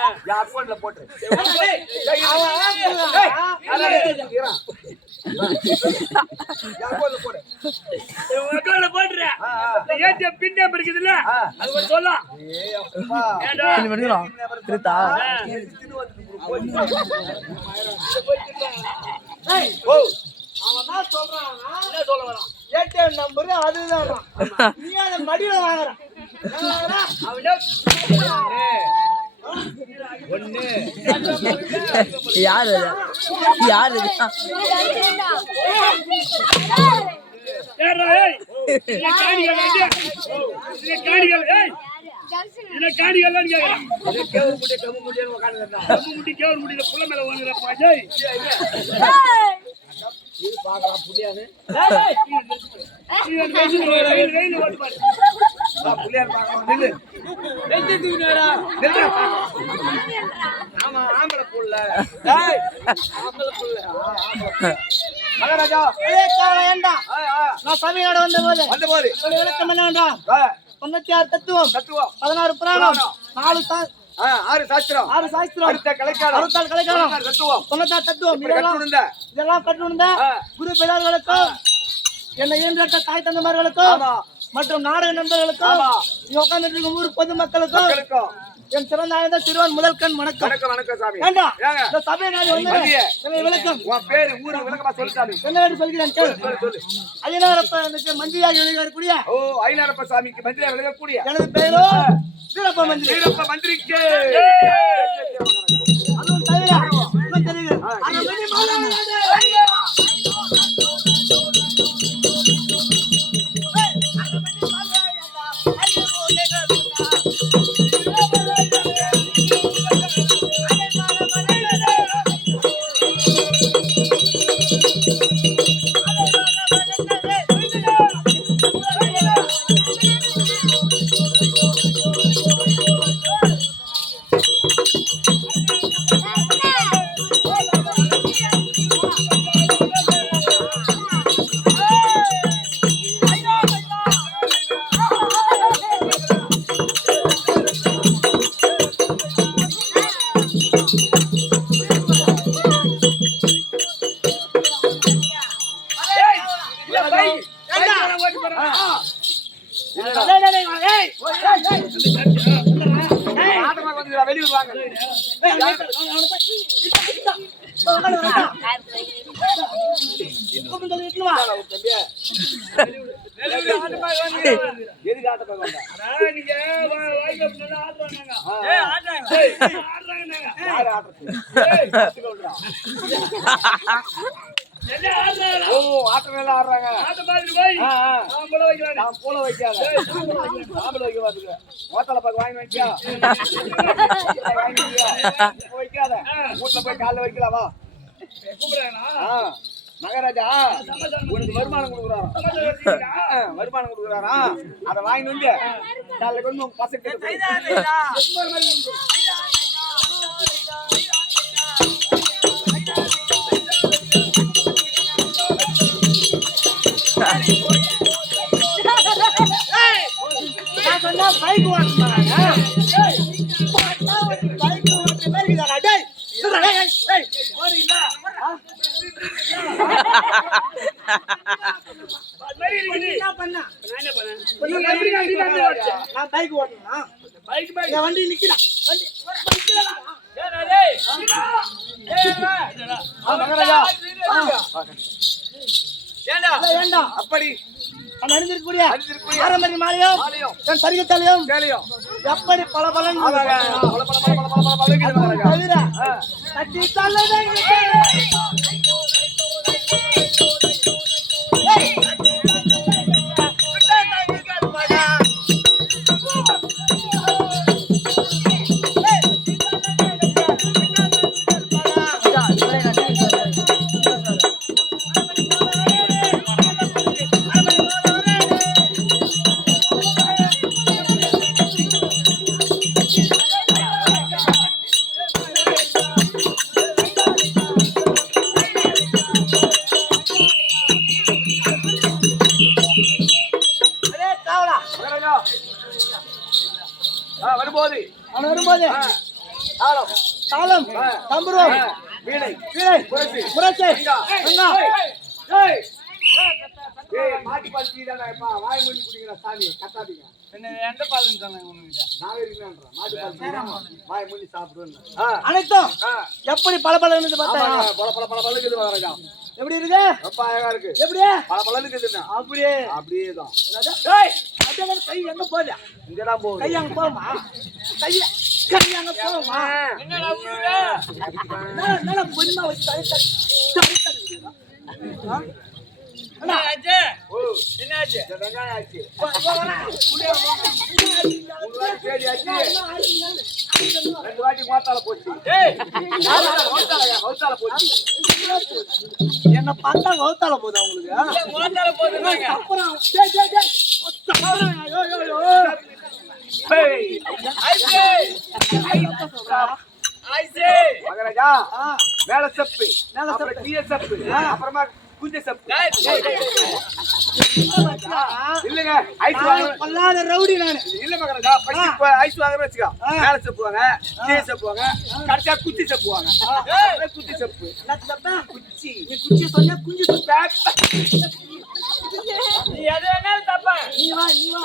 என் அக்கௌண்ட்ல போட்டுரு. அக்கௌண்ட்ல இருக்குதுல்ல அது சொல்லலாம் திருத்தா? ஓ, அவன் தான் சொல்றான் என்ன சொல்ல வரான் ஏடிஎம் நம்பர் அதுதான் நீ அதை மடியில வாங்குறான் அவனே யாரு? யாரு? ஏய். என்ன காணிகள் மகாராஜா. நான் தமிழ்நாடு வந்த போது வந்த போது ஒரு விளக்கம் என்ன வேண்டாம் ஆ, தொண்ணூத்தி ஆறு தத்துவம். தத்துவம். பதினாறு புராணம். நாலு ஆறு சாஸ்திரம். ஆறு சாஸ்திரம். அடுத்த கலைக்காலம். அறுபத்தாறு கலைக்காலம். தத்துவம். தொண்ணூத்தாறு தத்துவம். இதெல்லாம். இதெல்லாம் கற்றுணர்ந்த ஆ. குரு பெரியார்களுக்கும் என்னை ஈன்றட்ட தாய் தந்தமார்களுக்கும். மற்றும் நாடக நண்பர்களுக்கும் உட்கார்ந்துட்டு இருக்கும் ஊர் பொதுமக்களுக்கும் மக்களுக்கும் என் சிறந்த ஆய்ந்த சிறுவன் முதல் கண் வணக்கம். வணக்கம் வணக்கம் சாமி. வேண்டாம் இந்த சபை நாடு வந்து விளக்கம். உன் பேரு ஊரு விளக்கமா சொல்லு சாமி. என்ன சொல்கிறேன் கேள். எனக்கு மந்திரியாக எழுதக்கூடிய ஓ ஐநாரப்ப சாமிக்கு மந்திரியா விளங்கக்கூடிய எனது பெயரோ வீரப்ப மந்திரி வீரப்ப மந்திரிக்கு. எதுக்கு அதான் நீங்க ஆடுறாங்க ஆடுறாங்க ஓ ஆட்டம் எல்லாம் ஆடுறாங்க. நான் போல வைக்காத. ஆம்பளை வைக்க பாத்துக்க ஓத்தல பாக்க வாங்கி வைக்கியா? வைக்காத. வீட்டுல போய் காலைல வைக்கலாம் வா. மகாராஜா உனக்கு வருமானம் கொடுக்குறாராம் வருமானம் கொடுக்குறாரா? அதை வாங்கி வந்து காலைல கொண்டு உங்க பசங்க பைக் ஓட்டணும் வண்டி அப்படி மாலையும் சரிகத்தாலையும் எப்படி பல பலன் தவிர தட்டி தள்ளதை ஆ, தாளம், தாளம். ஆ, வீணை. வீணை. ஏய், மாட்டு பால் டீ தானேப்பா, வாய் மூடி குடிக்கிற சாமி, தான். ஆ, அனைத்தும். எப்படி பல பல, இருக்குது. எப்படி இருக்கு? ரொம்ப அழகா இருக்கு. எப்படி? பல பல இருக்குதுண்ணா. அப்படியே. அப்படியே தான் கை எங்க போகுது? இங்கதான் போகுது. கை அங்க போகுமா? கைய. கை அங்க என்னடா ஊரு? என்ன பொண்ணா வச்சு தலை தலை தலை? அண்ணா? ஓ, வெங்காயம் ஆச்சு. ஆச்சு. ரெண்டு வாட்டி போச்சு. போச்சு. பார்த்தா அவங்களுக்கு மோட்டார போதுன்னாங்க. அப்புறம் மகாராஜா ஆ மேல செப்பு மேல அப்புறம் செப்பு. கீழே செப்பு அப்புறமா குஞ்ச செப்பு டேய், டேய், டேய், டேய். இல்லங்க ஐஸ் வாங்க பல்லாத ரவுடி நானு இல்ல மகாராஜா ஃபர்ஸ்ட் இப்போ ஐஸ் வாங்குறேன்னு வச்சுக்கோ மேல செப்பு வாங்க கீழே செப்பு வாங்க கடைசியா குச்சி செப்பு வாங்க அப்புறம் குச்சி செப்பு என்ன தப்பா குச்சி நீ குச்சி சொன்னியா குஞ்சு சப்பு நீ எது வேணாலும் தப்பா. நீ வா நீ வா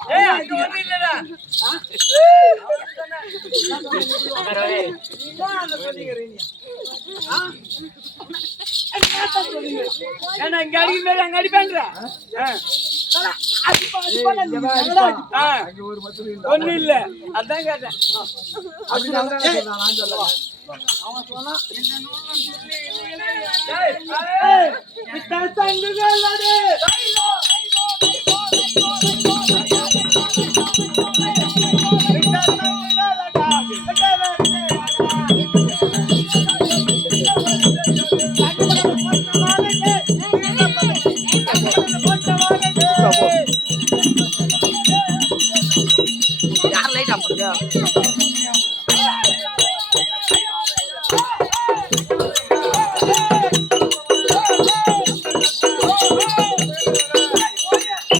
ஏய், இல்ல. இங்க அங்க அடிப்பேன்ற? இல்ல அதான் கேட்டேன். அவன் சொன்னா,